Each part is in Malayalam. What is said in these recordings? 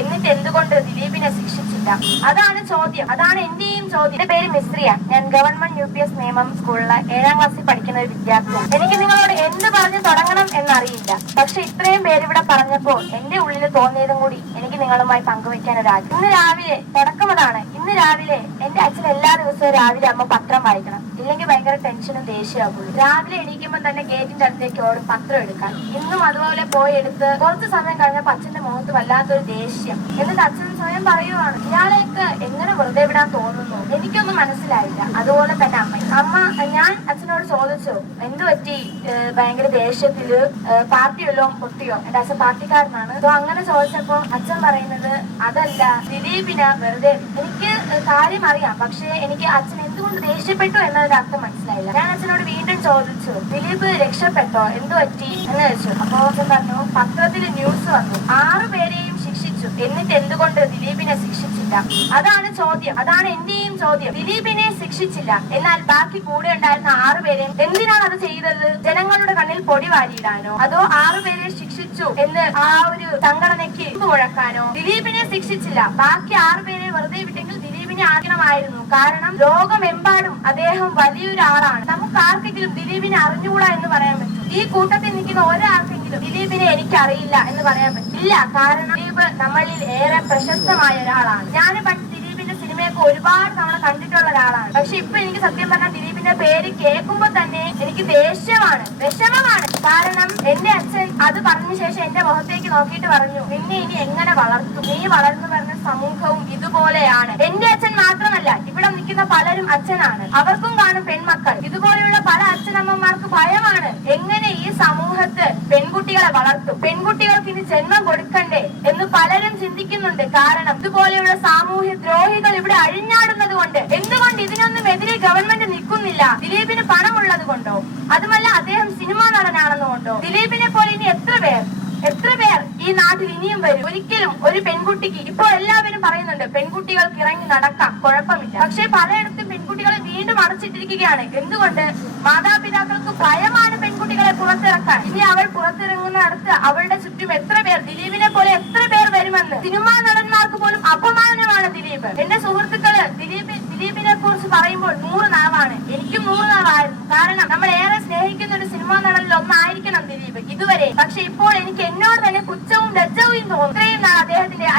എന്നിട്ട് എന്തുകൊണ്ട് ദിലീപിനെ ശിക്ഷിച്ചില്ല? അതാണ് ചോദ്യം. അതാണ് എന്റെയും ചോദ്യം. എന്റെ പേര് മിശ്രിയ. ഞാൻ ഗവൺമെന്റ് UPS നിയമം സ്കൂളിലെ 7ാം ക്ലാസ്സിൽ പഠിക്കുന്ന ഒരു വിദ്യാർത്ഥിയാണ്. എനിക്ക് നിങ്ങളോട് എന്ത് പറഞ്ഞു തുടങ്ങണം എന്നറിയില്ല. പക്ഷെ ഇത്രയും പേര് ഇവിടെ പറഞ്ഞപ്പോൾ എന്റെ ഉള്ളിൽ തോന്നിയതും കൂടി എനിക്ക് നിങ്ങളുമായി പങ്കുവെക്കാൻ ഒരാഗ്രഹം. ഇന്ന് രാവിലെ തുടക്കമതാണ്. ഇന്ന് രാവിലെ എന്റെ അച്ഛൻ എല്ലാ ദിവസവും രാവിലെ അമ്മ പത്രം വായിക്കണം, ഇല്ലെങ്കിൽ ഭയങ്കര ടെൻഷനും ദേഷ്യമാകുള്ളൂ. രാവിലെ എണീക്കുമ്പോൾ തന്നെ ഗേറ്റിന്റെ അടുത്തേക്ക് ഓടും പത്രം എടുക്കാൻ. ഇന്നും അതുപോലെ പോയി എടുത്ത് കുറച്ച് സമയം കഴിഞ്ഞപ്പോൾ അച്ഛന്റെ മുഖത്ത് വല്ലാത്തൊരു ദേഷ്യം. എന്നിട്ട് അച്ഛൻ സ്വയം പറയുവാണ്, ഇയാളെയൊക്കെ എങ്ങനെ വെറുതെ വിടാൻ തോന്നുന്നു? എനിക്കൊന്നും മനസ്സിലായില്ല. അതുപോലെ തന്നെ ഞാൻ അച്ഛനോട് ചോദിച്ചു, എന്തു പറ്റി ഭയങ്കര ദേഷ്യത്തില്, പാർട്ടി വല്ലതും പൊട്ടിയോ? എന്റെ അച്ഛൻ പാർട്ടിക്കാരനാണ്. അങ്ങനെ ചോദിച്ചപ്പോ അച്ഛൻ പറയുന്നത്, അതല്ല, ദിലീപിനെ വെറുതെ. എനിക്ക് കാര്യം അറിയാം, പക്ഷെ എനിക്ക് അച്ഛൻ എന്തുകൊണ്ട് ദേഷ്യപ്പെട്ടു എന്നതിന്റെ അർത്ഥം മനസ്സിലായില്ല. ഞാൻ അച്ഛനോട് വീണ്ടും ചോദിച്ചു, ദിലീപ് രക്ഷപ്പെട്ടോ, എന്തു പറ്റി എന്ന് ചോദിച്ചു. അപ്പൊ അച്ഛൻ പറഞ്ഞു, പത്രത്തിൽ ന്യൂസ് വന്നു, 6 പേരെയും ശിക്ഷിച്ചു, എന്നിട്ട് എന്തുകൊണ്ട് ദിലീപിനെ ശിക്ഷിച്ചില്ല? അതാണ് ചോദ്യം. അതാണ് എന്റെയും ചോദ്യം. ദിലീപിനെ ശിക്ഷിച്ചില്ല, എന്നാൽ ബാക്കി കൂടെ ഉണ്ടായിരുന്ന 6 പേരെയും എന്തിനാണ് അത് ചെയ്തത്? ജനങ്ങളുടെ കണ്ണിൽ പൊടി വാരിയിടാനോ, അതോ 6 പേരെ ശിക്ഷിച്ചു എന്ന് ആ ഒരു സംഘടനയ്ക്ക് മുഴക്കാനോ? ദിലീപിനെ ശിക്ഷിച്ചില്ല, ബാക്കി 6 പേരെ വെറുതെ വിട്ടെങ്കിൽ ദിലീപിനെ ആകണമായിരുന്നു. കാരണം ലോകമെമ്പാടും അദ്ദേഹം വലിയൊരാളാണ്. നമുക്ക് ആർക്കെങ്കിലും ദിലീപിനെ അറിഞ്ഞുകൂടാ എന്ന് പറയാൻ പറ്റും? ഈ കൂട്ടത്തിൽ നിൽക്കുന്ന ഒരാൾക്കെങ്കിലും ദിലീപിനെ എനിക്കറിയില്ല എന്ന് പറയാൻ പറ്റില്ല. കാരണം ദിലീപ് നമ്മളിൽ ഏറെ പ്രശസ്തമായ ഒരാളാണ്. ഞാൻ പണ്ട് ദിലീപിന്റെ സിനിമയൊക്കെ ഒരുപാട് തവണ കണ്ടിട്ടുള്ള ഒരാളാണ്. പക്ഷെ ഇപ്പൊ എനിക്ക് സത്യം പറഞ്ഞാൽ ദിലീപിന്റെ പേര് കേൾക്കുമ്പോ തന്നെ എനിക്ക് ദേഷ്യമാണ്, വിഷമമാണ്. കാരണം എന്റെ അച്ഛൻ അത് പറഞ്ഞ ശേഷം എന്റെ മുഖത്തേക്ക് നോക്കിയിട്ട് പറഞ്ഞു, നിന്നെ ഇനി എങ്ങനെ വളർത്തും? നീ വളർന്നു വരുന്ന സമൂഹവും ഇതുപോലെയാണ്. എന്റെ അച്ഛൻ മാത്രമല്ല, ഇവിടെ നിൽക്കുന്ന പലരും അച്ഛനാണ്. അവർക്കും കാണും പെൺമക്കൾ. ഇതുപോലെയുള്ള പല അച്ഛനമ്മമാർക്ക് ഭയമാണ്, എങ്ങനെ ഈ സമൂഹത്ത് പെൺകുട്ടികളെ വളർത്തും? പെൺകുട്ടികൾക്ക് ഇനി ജന്മം കൊടുക്കണ്ടേ എന്ന് പലരും ചിന്തിക്കുന്നുണ്ട്. കാരണം ഇതുപോലെയുള്ള സാമൂഹ്യ ദ്രോഹികൾ ഇവിടെ അഴിഞ്ഞാടുന്നത് കൊണ്ട്. എന്തുകൊണ്ട് ഇതിനൊന്നും എതിരെ ഗവൺമെന്റ് നിൽക്കുന്നില്ല? ദിലീപിന് പണമുള്ളത് കൊണ്ടോ? അതുമല്ല അദ്ദേഹം സിനിമാ നടനാണെന്നുകൊണ്ടോ? ദിലീപിനെ പോലെ ഇനി എത്ര പേർ ഈ നാട്ടിൽ ഇനിയും വരും? ഒരിക്കലും ഒരു പെൺകുട്ടിക്ക്, ഇപ്പോൾ എല്ലാവരും പറയുന്നുണ്ട് പെൺകുട്ടികൾക്ക് ഇറങ്ങി നടക്കാം, കുഴപ്പമില്ല. പക്ഷെ പലയിടത്തും പെൺകുട്ടികളെ വീണ്ടും അടച്ചിട്ടിരിക്കുകയാണ്. എന്തുകൊണ്ട്? മാതാപിതാക്കൾക്ക് ഭയമാണ് പെൺകുട്ടികളെ പുറത്തിറക്കാൻ. ഇനി അവൾ പുറത്തിറങ്ങുന്നിടത്ത് അവളുടെ ചുറ്റും എത്ര പേർ, ദിലീപിനെ പോലെ എത്ര പേർ വരുമെന്ന്. സിനിമാ നടന്മാർക്ക് പോലും അപമാനമാണ് ദിലീപ്. എന്റെ സുഹൃത്തുക്കള് ദിലീപിനെ കുറിച്ച് പറയുമ്പോൾ 100 നാവാണ്. എനിക്കും 100 നാവായിരുന്നു. കാരണം നമ്മൾ ഏറെ സ്നേഹിക്കുന്ന ഒരു സിനിമാ നടനിൽ ഒന്നായിരിക്കണം ദിലീപ് ഇതുവരെ. പക്ഷെ ഇപ്പോൾ എനിക്ക് എന്നോട് തന്നെ പുച്ഛവും ലജ്ജവും തോന്നും. ഇത്രയും നാൾ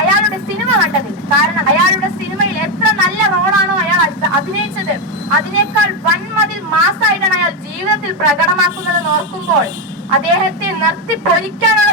അയാളുടെ സിനിമ കണ്ടതിൽ. കാരണം അയാളുടെ സിനിമയിൽ എത്ര നല്ല റോളാണോ അയാൾ അഭിനയിച്ചത്, അതിനേക്കാൾ വൻമതിൽ മാസായിട്ടാണ് അയാൾ ജീവിതത്തിൽ പ്രകടമാക്കുന്നത് ഓർക്കുമ്പോൾ അദ്ദേഹത്തെ നിർത്തി പൊരിക്കാനുള്ള